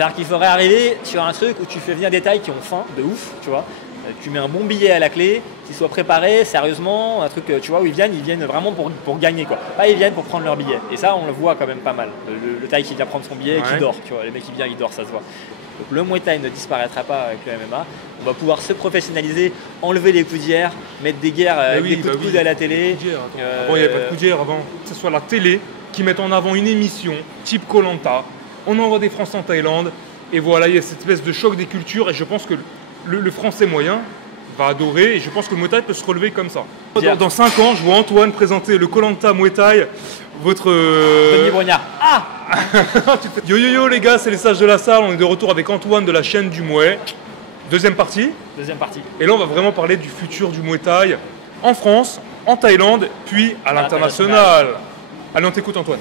C'est-à-dire qu'il faudrait arriver sur un truc où tu fais venir des tailles qui ont faim, de ouf, tu vois. Tu mets un bon billet à la clé, qu'ils soient préparés sérieusement, un truc, tu vois, où ils viennent vraiment pour gagner, quoi. Pas ils viennent pour prendre leur billet. Et ça, on le voit quand même pas mal. Le taille qui vient prendre son billet et qui dort, tu vois. Les mecs qui viennent, ils dorment, ça se voit. Donc le Muay Thai ne disparaîtra pas avec le MMA. On va pouvoir se professionnaliser, enlever les coudières, mettre des guerres avec des coups de coude à la télé. Avant, il n'y avait pas de coudières avant. Que ce soit la télé qui mette en avant une émission type Koh Lanta. On envoie des Français en Thaïlande. Et voilà, il y a cette espèce de choc des cultures. Et je pense que le Français moyen va adorer. Et je pense que le Muay Thai peut se relever comme ça. Dans 5 ans, je vois Antoine présenter le Koh Lanta Muay Thai. Votre... Denis Brognard. Ah Yo yo yo les gars, c'est les sages de la salle. On est de retour avec Antoine de la chaîne du Muay. Deuxième partie. Et là, on va vraiment parler du futur du Muay Thai en France, en Thaïlande, puis à l'international. Allez, on t'écoute Antoine.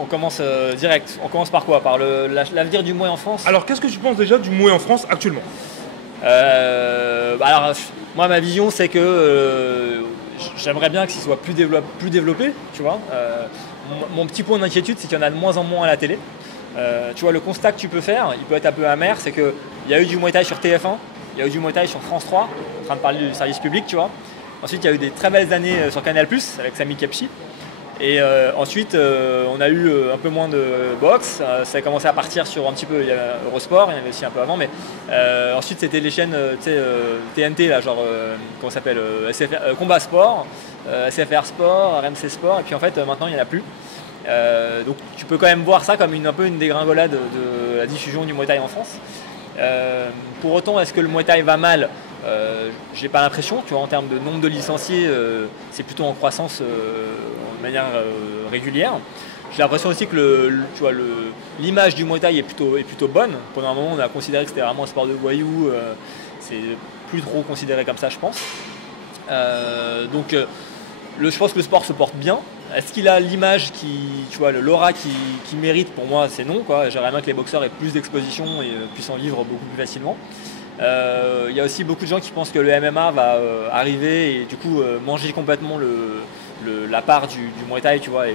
On commence direct. On commence par quoi? Par l'avenir du Muay en France? Alors, qu'est-ce que tu penses déjà du Muay en France actuellement? Alors, moi, ma vision, c'est que j'aimerais bien que ce soit plus développé, tu vois. Mon petit point d'inquiétude, c'est qu'il y en a de moins en moins à la télé. Tu vois, le constat que tu peux faire, il peut être un peu amer, c'est qu'il y a eu du Muay Thai sur TF1, il y a eu du Muay Thai sur France 3, en train de parler du service public, tu vois. Ensuite, il y a eu des très belles années sur Canal+, avec Sami Kepchi. Et ensuite, on a eu un peu moins de boxe. Ça a commencé à partir sur un petit peu, il y a Eurosport, il y en avait aussi un peu avant, mais ensuite c'était les chaînes TNT, là, genre, comment ça s'appelle, Combat Sport, SFR Sport, RMC Sport, et puis en fait maintenant il n'y en a plus. Donc tu peux quand même voir ça comme un peu une dégringolade de la diffusion du Muay Thai en France. Pour autant, est-ce que le Muay Thai va mal? J'ai pas l'impression, tu vois, en termes de nombre de licenciés, c'est plutôt en croissance de manière régulière. J'ai l'impression aussi que l'image du Muay Thai est plutôt bonne. Pendant un moment, on a considéré que c'était vraiment un sport de voyous. C'est plus trop considéré comme ça, je pense. Donc, je pense que le sport se porte bien. Est-ce qu'il a l'image l'aura qui mérite? Pour moi, c'est non, quoi. J'aimerais bien que les boxeurs aient plus d'exposition et puissent en vivre beaucoup plus facilement. Il y a aussi beaucoup de gens qui pensent que le MMA va arriver et du coup manger complètement la part du Muay Thai, tu vois.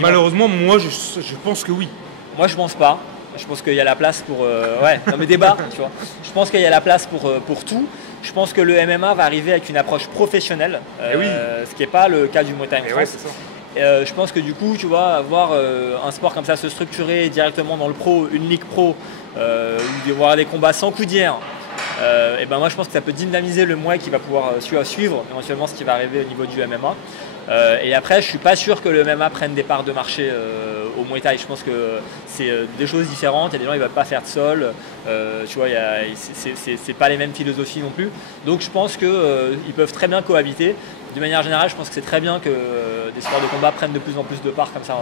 Malheureusement, moi, je pense que oui. Moi, je pense pas. Je pense qu'il y a la place pour... dans mes débats, tu vois. Je pense qu'il y a la place pour tout. Je pense que le MMA va arriver avec une approche professionnelle, ce qui n'est pas le cas du Muay Thai en France. Je pense que du coup, tu vois, avoir un sport comme ça se structurer directement dans le pro, une ligue pro, ou avoir des combats sans coudière, et ben moi je pense que ça peut dynamiser le Muay qui va pouvoir suivre éventuellement ce qui va arriver au niveau du MMA. Et après, je suis pas sûr que le MMA prenne des parts de marché au Muay Thai. Je pense que c'est des choses différentes. Il y a des gens qui ne veulent pas faire de sol. Tu vois, c'est pas les mêmes philosophies non plus. Donc je pense qu'ils peuvent très bien cohabiter. De manière générale, je pense que c'est très bien que des sports de combat prennent de plus en plus de parts comme ça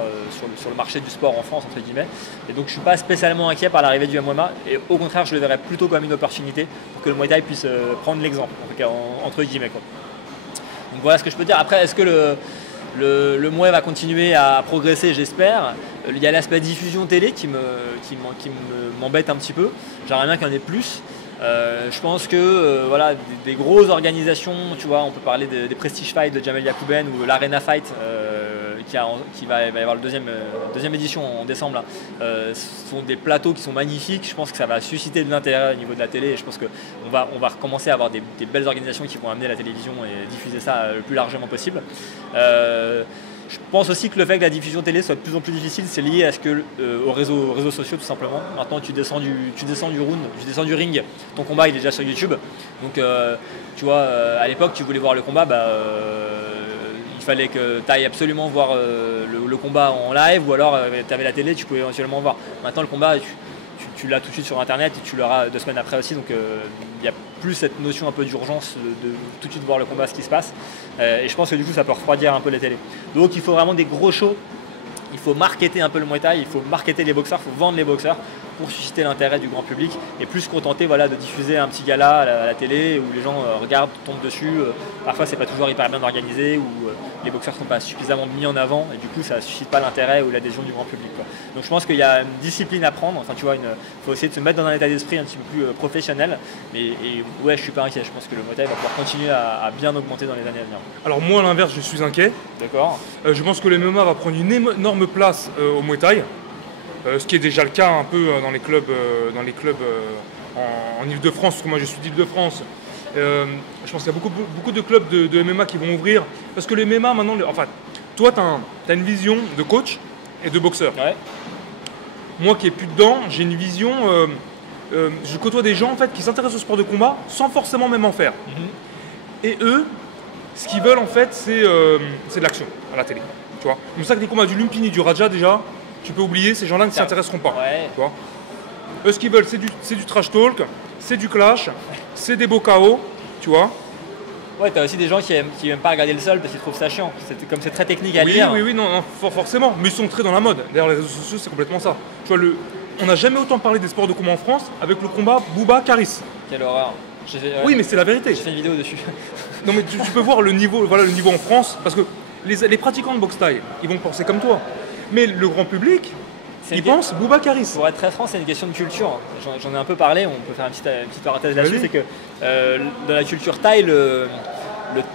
sur le marché du sport en France, entre guillemets. Et donc je suis pas spécialement inquiet par l'arrivée du MMA. Et au contraire, je le verrais plutôt comme une opportunité pour que le Muay Thai puisse prendre l'exemple, en tout cas entre guillemets, quoi. Donc voilà ce que je peux dire. Après, est-ce que le Muay va continuer à progresser? J'espère. Il y a l'aspect diffusion télé qui m'embête un petit peu. J'aimerais bien qu'il y en ait plus. Je pense que des grosses organisations, tu vois, on peut parler des Prestige Fight de Jamel Yacouben ou l'Arena Fight qui va y avoir le deuxième édition en décembre. Ce sont des plateaux qui sont magnifiques. Je pense que ça va susciter de l'intérêt au niveau de la télé. Et je pense qu'on va recommencer à avoir des belles organisations qui vont amener la télévision et diffuser ça le plus largement possible. Je pense aussi que le fait que la diffusion télé soit de plus en plus difficile, c'est lié à aux réseaux sociaux tout simplement. Maintenant, tu descends du ring, ton combat il est déjà sur YouTube. Donc, tu vois, à l'époque, tu voulais voir le combat, il fallait que tu ailles absolument voir le combat en live, ou alors tu avais la télé, tu pouvais éventuellement voir. Maintenant, le combat, tu l'as tout de suite sur internet et tu l'auras 2 semaines après aussi. Donc, il y a plus cette notion un peu d'urgence de tout de suite voir le combat, ce qui se passe. Et je pense que du coup, ça peut refroidir un peu les télés. Donc, il faut vraiment des gros shows. Il faut marketer un peu le Muay Thai, il faut marketer les boxeurs, il faut vendre les boxeurs pour susciter l'intérêt du grand public et plus se contenter de diffuser un petit gala à la télé où les gens regardent, tombent dessus. Parfois c'est pas toujours hyper bien organisé, où les boxeurs sont pas suffisamment mis en avant et du coup ça suscite pas l'intérêt ou l'adhésion du grand public, quoi. Donc je pense qu'il y a une discipline à prendre, enfin tu vois, faut essayer de se mettre dans un état d'esprit un petit peu plus professionnel. Ouais, je suis pas inquiet, je pense que le Muay Thai va pouvoir continuer à bien augmenter dans les années à venir. Alors moi à l'inverse, je suis inquiet. D'accord. Je pense que le MMA va prendre une énorme place au Muay Thai. ce qui est déjà le cas un peu dans les clubs, en Ile-de-France, parce que moi je suis d'Ile-de-France. Je pense qu'il y a beaucoup de clubs de MMA qui vont ouvrir, parce que le MMA maintenant, enfin, toi tu as une vision de coach et de boxeur. Ouais. Moi qui n'ai plus dedans, j'ai une vision, je côtoie des gens en fait qui s'intéressent au sport de combat sans forcément même en faire. Et eux, ce qu'ils veulent en fait, c'est de l'action à la télé. Tu vois. C'est pour ça que les combats du Lumpini, du Raja déjà, tu peux oublier, ces gens-là ne s'y intéresseront pas. Ouais. Tu vois. Eux, ce qu'ils veulent, c'est du trash talk, c'est du clash, c'est des beaux KO, tu vois. Ouais, t'as aussi des gens qui aiment pas regarder le sol parce qu'ils trouvent ça chiant. Comme c'est très technique à lire. Oui, non, forcément. Mais ils sont très dans la mode. D'ailleurs, les réseaux sociaux, c'est complètement ça. Tu vois, on n'a jamais autant parlé des sports de combat en France avec le combat Bouba-Caris. Quelle horreur. Oui, mais c'est la vérité. J'ai fait une vidéo dessus. Non, mais tu peux voir le niveau en France, parce que les pratiquants de boxe thaï, ils vont penser comme toi. Mais le grand public, ils pensent Bouba Caris. Pour être très franc, c'est une question de culture. J'en ai un peu parlé, on peut faire une petite parenthèse là-dessus. C'est que dans la culture thaï, le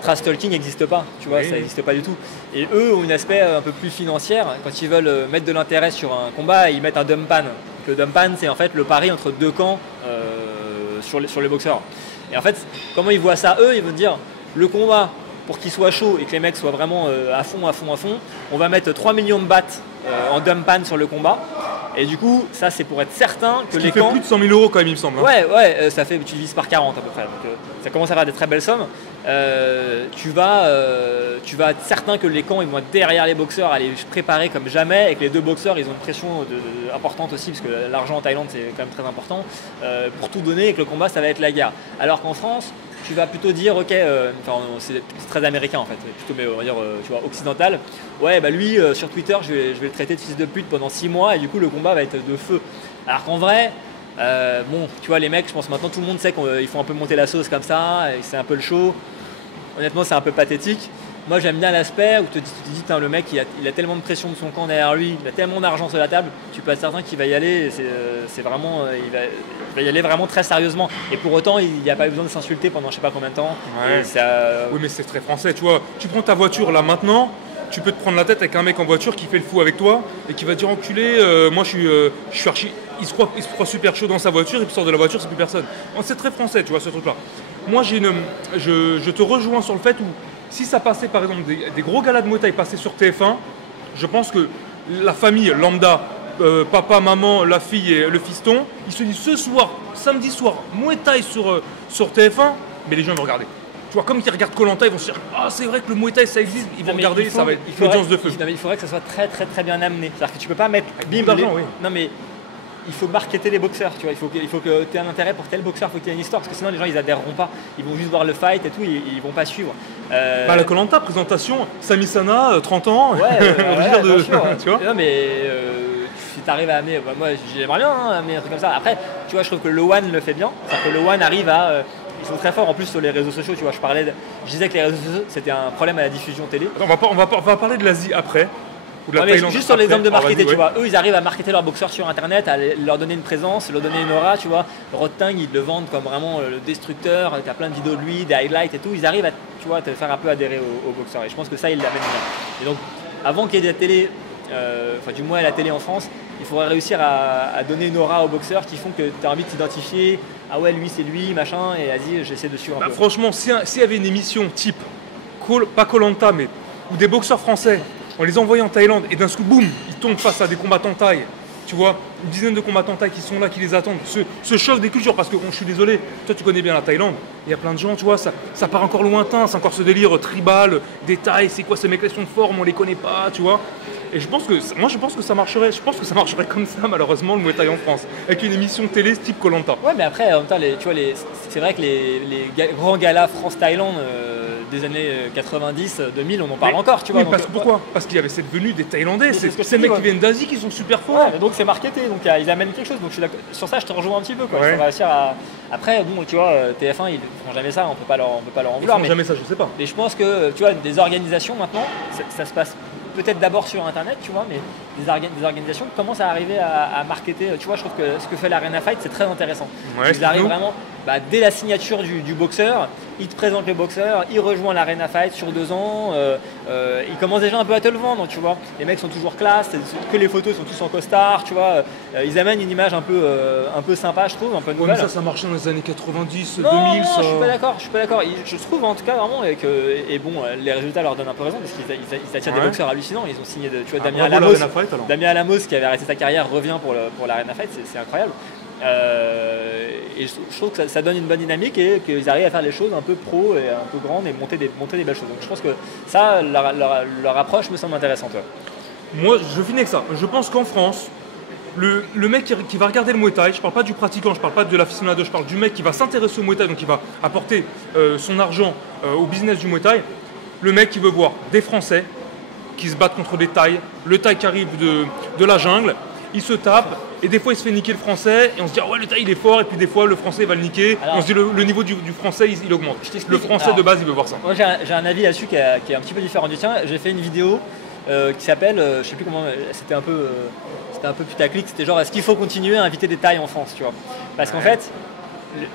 trash talking n'existe pas, tu vois, ça n'existe pas du tout. Et eux ont un aspect un peu plus financier. Quand ils veulent mettre de l'intérêt sur un combat, ils mettent un dumpan. Donc, le dumpan, c'est en fait le pari entre deux camps sur les boxeurs. Et en fait, comment ils voient ça, eux, ils vont dire le combat, pour qu'il soit chaud et que les mecs soient vraiment à fond, on va mettre 3 millions de bahts en dumpan sur le combat. Et du coup, ça c'est pour être certain que les camps... fait plus de 100 000 euros quand même, il me semble. Hein. Ouais, ça fait, tu divises par 40 à peu près. Donc, ça commence à faire des très belles sommes. Tu vas être certain que les camps ils vont être derrière les boxeurs, à les préparer comme jamais, et que les deux boxeurs ils ont une pression importante aussi, parce que l'argent en Thaïlande c'est quand même très important, pour tout donner, et que le combat ça va être la guerre. Alors qu'en France, tu vas plutôt dire, ok, c'est très américain en fait, plutôt, mais on va dire, tu vois, occidental. Ouais, bah lui, sur Twitter, je vais le traiter de fils de pute pendant 6 mois, et du coup le combat va être de feu. Alors qu'en vrai, bon, tu vois, les mecs, je pense maintenant tout le monde sait qu'il faut un peu monter la sauce comme ça, et c'est un peu le show. Honnêtement, c'est un peu pathétique. Moi, j'aime bien l'aspect où tu te dis, le mec, il a tellement de pression de son camp derrière lui, il a tellement d'argent sur la table, tu peux être certain qu'il va y aller. C'est vraiment, il va y aller vraiment très sérieusement. Et pour autant, il n'y a pas eu besoin de s'insulter pendant je sais pas combien de temps. Ouais. Oui, mais c'est très français. Tu vois, tu prends ta voiture là maintenant, tu peux te prendre la tête avec un mec en voiture qui fait le fou avec toi et qui va dire enculé, moi je suis archi. Il se croit super chaud dans sa voiture et puis sort de la voiture, c'est plus personne. C'est très français, tu vois, ce truc-là. Moi, je te rejoins sur le fait où si ça passait par exemple des gros galas de Muay Thai passés sur TF1, je pense que la famille lambda, papa, maman, la fille et le fiston, ils se disent ce soir, samedi soir, Muay Thai sur TF1, mais les gens vont regarder. Tu vois, comme ils regardent Koh Lanta, ils vont se dire ah c'est vrai que le Muay Thai ça existe, ils vont regarder, ça va être une audience de feu. Non, mais il faudrait que ça soit très très très bien amené. C'est-à-dire que tu peux pas mettre oui. Non mais il faut marketer les boxeurs, tu vois. Il faut que tu aies un intérêt pour tel boxeur, il faut qu'il y ait une histoire, parce que sinon les gens ils adhéreront pas. Ils vont juste voir le fight et tout, ils vont pas suivre. La Koh Lanta, présentation, Sami Sana, 30 ans. Tu vois. Non mais si tu arrives à amener, moi j'aimerais bien amener un truc comme ça. Après, tu vois, je trouve que le One le fait bien. C'est-à-dire que le One arrive à ils sont très forts en plus sur les réseaux sociaux, tu vois. Je disais que les réseaux sociaux c'était un problème à la diffusion télé. Attends, on va parler de l'Asie après. Juste sur l'exemple de marketer, tu vois. Eux, ils arrivent à marketer leurs boxeurs sur internet, à leur donner une présence, leur donner une aura, tu vois. Rotting, ils le vendent comme vraiment le destructeur, tu as plein de vidéos de lui, des highlights et tout. Ils arrivent à, tu vois, te faire un peu adhérer aux boxeurs. Et je pense que ça, ils l'amènent bien. Et donc, avant qu'il y ait de la télé, du moins à la télé en France, il faudrait réussir à donner une aura aux boxeurs qui font que tu as envie de t'identifier. Ah ouais, lui, c'est lui, machin, et vas-y, j'essaie de suivre un peu. Franchement, s'il y avait une émission type, pas Koh Lanta, mais où des boxeurs français, on les envoie en Thaïlande et d'un coup, boum, ils tombent face à des combattants thaï. Tu vois, une dizaine de combattants thaï qui sont là, qui les attendent. Ce choc des cultures, parce que je suis désolé, toi tu connais bien la Thaïlande, il y a plein de gens, tu vois, ça part encore lointain, c'est encore ce délire tribal, des Thaïs, c'est quoi ces mecs, ils sont de forme, on les connaît pas, tu vois. Et je pense que ça marcherait, comme ça malheureusement le Muay Thai en France, avec une émission télé type Koh Lanta. Ouais, mais après, en même temps, c'est vrai que les grands galas France-Thaïlande des années 90, 2000, on en parle encore, tu vois. Oui, pourquoi ? Parce qu'il y avait cette venue des Thaïlandais, ces mecs qui viennent d'Asie qui sont super forts. Ouais, donc c'est marketé, donc ils amènent quelque chose. Donc sur ça, je te rejoins un petit peu. Quoi. Ouais. Il faut réussir à... Après, bon, tu vois, TF1, ils font jamais ça, on peut pas leur en vouloir. Ils font jamais ça, je sais pas. Mais je pense que, tu vois, des organisations maintenant, ça se passe peut-être d'abord sur Internet, tu vois, mais des organisations commencent à arriver à marketer. Tu vois, je trouve que ce que fait l'Arena Fight, c'est très intéressant. Ouais, ils arrivent vraiment, dès la signature du boxeur, ils te présentent le boxeur, il rejoint l'Arena Fight sur 2 ans, ils commencent déjà un peu à te le vendre, tu vois. Les mecs sont toujours classe, que les photos sont tous en costard, tu vois. Ils amènent une image un peu sympa, je trouve, un peu nouvelle. Ouais, mais ça marchait dans les années 90, non, 2000. Non, ça... je suis pas d'accord. Je trouve en tout cas vraiment, et bon, les résultats leur donnent un peu raison, parce qu'ils attirent des boxeurs hallucinants. Ils ont signé, tu vois, Damien Alamos, qui avait arrêté sa carrière, revient pour l'Arena Fight, c'est incroyable. Et je trouve que ça donne une bonne dynamique et qu'ils arrivent à faire les choses un peu pro et un peu grandes et monter des belles choses. Donc je pense que ça, leur approche me semble intéressante. Ouais. Moi, je finis avec ça. Je pense qu'en France, le mec qui va regarder le Muay Thai, je parle pas du pratiquant, je parle pas de l'aficionado, je parle du mec qui va s'intéresser au Muay Thai, donc qui va apporter son argent au business du Muay Thai. Le mec qui veut voir des Français qui se battent contre des Thaïs, le Thaï qui arrive de la jungle, il se tape, et des fois il se fait niquer le français, et on se dit ah ouais le Thaï il est fort, et puis des fois le français va le niquer, alors, on se dit le niveau du français il augmente. Le français de base il veut voir ça. Moi j'ai un avis là-dessus qui est un petit peu différent du tien. J'ai fait une vidéo qui s'appelle, je sais plus comment, c'était un peu putaclic, c'était genre est-ce qu'il faut continuer à inviter des Thaïs en France, tu vois. Parce qu'en fait,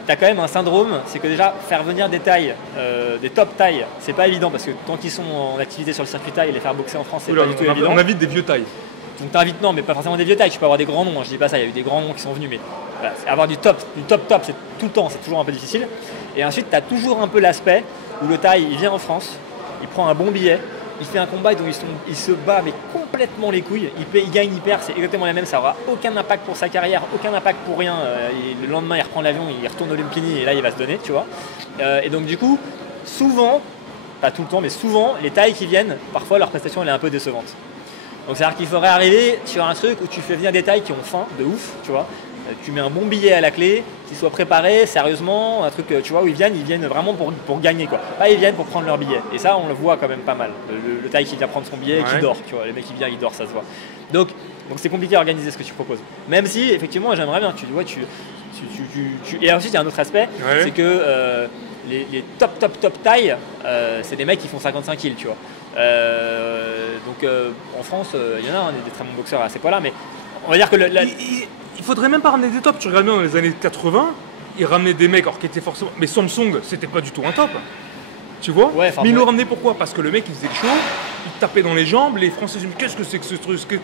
t'as quand même un syndrome, c'est que déjà faire venir des Thaïs, des top Thaïs, c'est pas évident parce que tant qu'ils sont en activité sur le circuit Thaï, les faire boxer en France c'est pas du tout évident. On invite des vieux Thaïs. Donc t'invites, non, mais pas forcément des vieux Thaïs, tu peux avoir des grands noms, je dis pas ça, il y a eu des grands noms qui sont venus, mais voilà, avoir du top, c'est tout le temps, c'est toujours un peu difficile. Et ensuite, tu as toujours un peu l'aspect où le Thaï, il vient en France, il prend un bon billet, il fait un combat dont il se bat mais complètement les couilles, il gagne, il perd, c'est exactement la même, ça aura aucun impact pour sa carrière, aucun impact pour rien. Le lendemain, il reprend l'avion, il retourne au Lumpini et là, il va se donner, tu vois. Et donc du coup, souvent, pas tout le temps, mais souvent, les Thaïs qui viennent, parfois leur prestation elle est un peu décevante. Donc c'est-à-dire qu'il faudrait arriver sur un truc où tu fais venir des Thaïs qui ont faim, de ouf, tu vois. Tu mets un bon billet à la clé, qu'ils soient préparés sérieusement, un truc, tu vois, où ils viennent vraiment pour gagner, quoi. Pas ils viennent pour prendre leur billet. Et ça, on le voit quand même pas mal. Le Thaï qui vient prendre son billet et qui dort, tu vois. Le mec qui vient, il dort, ça se voit. Donc c'est compliqué à organiser ce que tu proposes. Même si, effectivement, j'aimerais bien, tu vois, Et ensuite, il y a un autre aspect, c'est que les top Thaïs, c'est des mecs qui font 55 kills, tu vois. Donc en France, il y en a des très bons boxeurs à ces poids-là, mais on va dire que il faudrait même pas ramener des tops. Tu regardes bien dans les années 80, ils ramenaient des mecs, alors qui étaient forcément. Mais Samsung, c'était pas du tout un top. Tu vois. Mais ils l'ont ramené pourquoi? Parce que le mec il faisait le show, il tapait dans les jambes, les Français disaient qu'est-ce que c'est que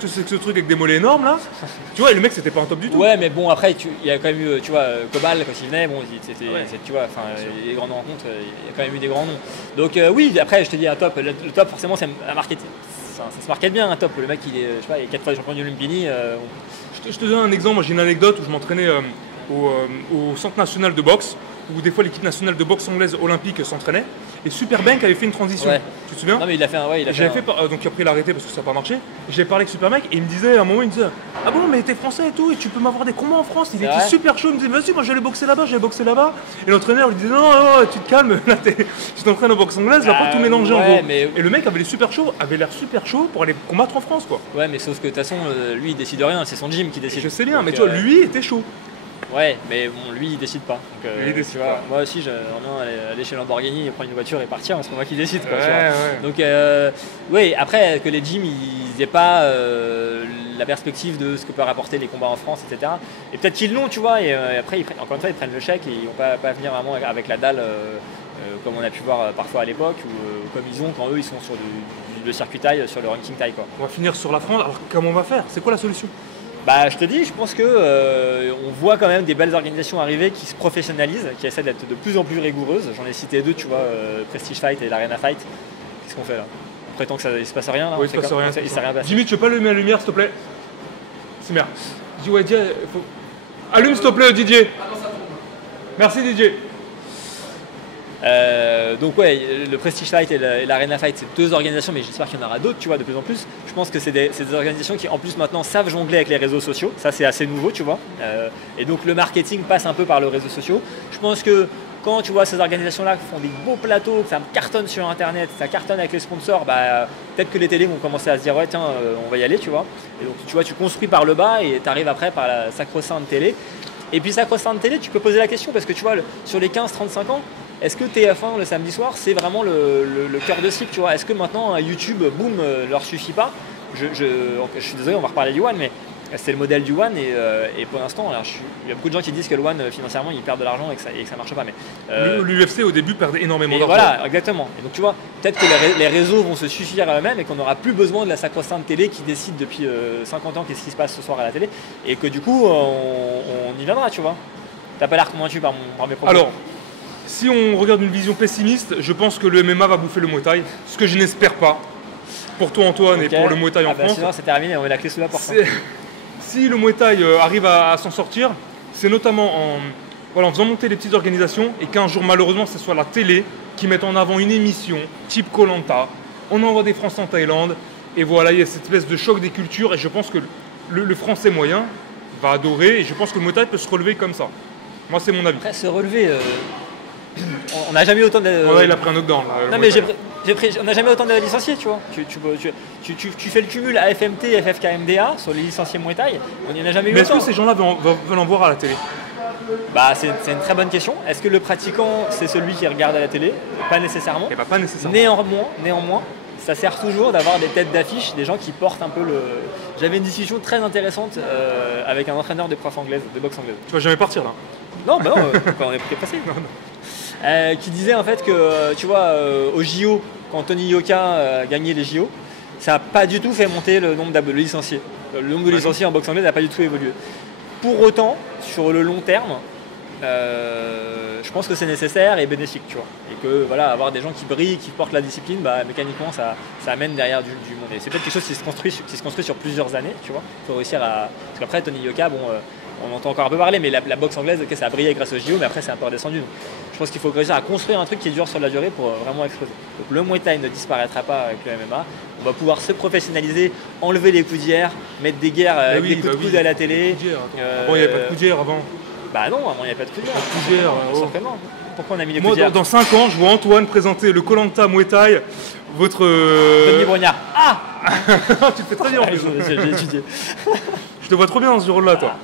ce truc, avec des mollets énormes là? Tu vois, et le mec c'était pas un top du tout. Ouais, mais bon après il y a quand même eu, tu vois, Cobal quand il venait, bon c'était, tu vois, enfin les grandes rencontres, il y a quand même eu des grands noms. Donc oui, après je te dis un top, le top forcément c'est un marketing. Ça se market bien un top, le mec il est, je sais pas, il est 4 fois champion du Lumpini. Je te donne un exemple, moi j'ai une anecdote où je m'entraînais au centre national de boxe, où des fois l'équipe nationale de boxe anglaise olympique s'entraînait, et Superbank avait fait une transition. Ouais. Tu te souviens? Non mais il a fait un. Ouais, donc après il a arrêté parce que ça n'a pas marché. J'ai parlé avec Superbank et il me disait à un moment, il me disait ah bon mais t'es français et tout, et tu peux m'avoir des combats en France. Il était super chaud, il me disait vas-y moi j'allais boxer là-bas. Et l'entraîneur lui disait non, tu te calmes, là tu t'entraînes en boxe anglaise, là pas tout mélanger en gros. Mais... Et le mec avait l'air super chaud pour aller combattre en France quoi. Ouais mais sauf que de toute façon lui il décide rien, c'est son gym qui décide. Je sais bien, donc, mais tu vois lui était chaud. Ouais, mais bon, lui il décide pas. Donc, tu vois, moi aussi j'aimerais bien aller chez Lamborghini, prendre une voiture et partir, c'est moi qui décide. Quoi, tu vois. Donc, oui, après que les gyms ils n'aient pas la perspective de ce que peuvent rapporter les combats en France, etc. Et peut-être qu'ils l'ont, tu vois, et après encore une fois ils prennent le chèque et ils vont pas venir vraiment avec la dalle comme on a pu voir parfois à l'époque, ou comme ils ont quand eux ils sont sur le circuit Thaï, sur le ranking Thaï. Quoi. On va finir sur la France, alors comment on va faire? C'est quoi la solution? Bah, je te dis, je pense que on voit quand même des belles organisations arriver qui se professionnalisent, qui essaient d'être de plus en plus rigoureuses. J'en ai cité deux, tu vois, Prestige Fight et l'Arena Fight. Qu'est-ce qu'on fait là? On prétend que ça ne se passe rien là? Oui, il se passe rien. Il s'est rien passé. Jimmy, tu peux pas allumer la lumière s'il te plaît? C'est merde. Je dis ouais, Didier, faut... allume s'il te plaît, Didier. Merci Didier. Donc ouais, le Prestige Fight et l'Arena Fight, c'est deux organisations, mais j'espère qu'il y en aura d'autres, tu vois, de plus en plus. Je pense que c'est des organisations qui en plus maintenant savent jongler avec les réseaux sociaux, ça c'est assez nouveau, tu vois. Et donc le marketing passe un peu par les réseaux sociaux. Je pense que quand tu vois ces organisations-là qui font des beaux plateaux, que ça cartonne sur internet, ça cartonne avec les sponsors, bah, peut-être que les télés vont commencer à se dire ouais tiens on va y aller, tu vois. Et donc tu vois, tu construis par le bas et tu arrives après par la sacro-sainte télé. Et puis sacro-sainte télé, tu peux poser la question parce que tu vois, sur les 15-35 ans, est-ce que TF1 le samedi soir, c'est vraiment le cœur de cible, tu vois? Est-ce que maintenant YouTube, boum, leur suffit pas? Je suis désolé, on va reparler du One, mais C'est le modèle du One et pour l'instant, il y a beaucoup de gens qui disent que le One financièrement il perd de l'argent et que ça marche pas. Mais l'UFC au début perdait énormément d'argent. Voilà, exactement. Et donc tu vois, peut-être que les réseaux vont se suffire à eux-mêmes et qu'on n'aura plus besoin de la sacro-sainte télé qui décide depuis 50 ans qu'est-ce qui se passe ce soir à la télé et que du coup on y viendra, tu vois. T'as pas l'air convaincu par mes propos. Alors, si on regarde une vision pessimiste, je pense que le MMA va bouffer le Muay Thai, ce que je n'espère pas. Pour toi Antoine et pour le Muay Thai en France. Sinon c'est terminé, on met la clé sous la porte. Si le Muay Thai arrive à s'en sortir, c'est notamment en faisant monter des petites organisations et qu'un jour malheureusement ce soit la télé qui mette en avant une émission type koh Lanta. On envoie des Français en Thaïlande et voilà, il y a cette espèce de choc des cultures et je pense que le Français moyen va adorer et je pense que le Muay Thai peut se relever comme ça. Moi c'est mon avis. Après se relever, on n'a jamais eu autant de... Ouais, il a pris un knockdown là. Non mais on n'a jamais autant de licenciés, tu vois. Tu fais le cumul AFMT, FFKMDA sur les licenciés Muay Thai, on n'y en a jamais eu autant. Mais est-ce que ces gens-là veulent en voir à la télé? Bah, c'est une très bonne question. Est-ce que le pratiquant, c'est celui qui regarde à la télé? Pas nécessairement. Eh ben, pas nécessairement. Néanmoins, ça sert toujours d'avoir des têtes d'affiche, des gens qui portent un peu le... J'avais une discussion très intéressante avec un entraîneur de boxe anglaise. Tu vas jamais partir là? Non, bah non, on est passé. Qui disait en fait que, tu vois, au JO, quand Tony Yoka gagnait les JO, ça n'a pas du tout fait monter le nombre de licenciés. Le nombre de licenciés en boxe anglaise n'a pas du tout évolué. Pour autant, sur le long terme, je pense que c'est nécessaire et bénéfique, tu vois. Et que voilà, avoir des gens qui brillent, qui portent la discipline, bah, mécaniquement, ça amène derrière du monde. Et c'est peut-être quelque chose qui se construit sur plusieurs années, tu vois. Il faut réussir à... Parce qu'après, Tony Yoka, bon, on entend encore un peu parler, mais la boxe anglaise, okay, ça a brillé grâce au JO, mais après, c'est un peu redescendu. Donc, je pense qu'il faut réussir à construire un truc qui dure sur la durée pour vraiment exploser. Donc le Muay Thai ne disparaîtra pas avec le MMA. On va pouvoir se professionnaliser, enlever les coudières, mettre des guerres avec des coups de coude à la télé. Bon, il n'y avait pas de coudières avant. Bah non, avant il n'y avait pas de coudières. Certainement. Pourquoi on a mis les coudières? Moi, dans 5 ans, je vois Antoine présenter le koh Lanta Muay Thai, votre... Denis Brognard. Ah tu te fais très bien en plus. J'ai étudié. Je te vois trop bien dans ce rôle-là, toi.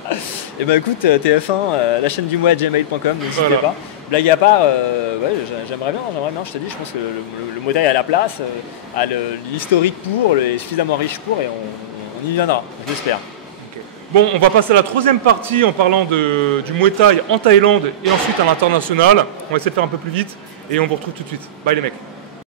Et bah écoute, TF1, la chaîne du Muay gmail.com, n'hésitez pas. Blague à part, ouais, j'aimerais bien, je te dis, je pense que le Muay Thai a la place, a l'historique pour, est suffisamment riche pour, et on y viendra, j'espère. Okay. Bon, on va passer à la troisième partie en parlant du Muay Thai en Thaïlande et ensuite à l'international. On va essayer de faire un peu plus vite et on vous retrouve tout de suite. Bye les mecs.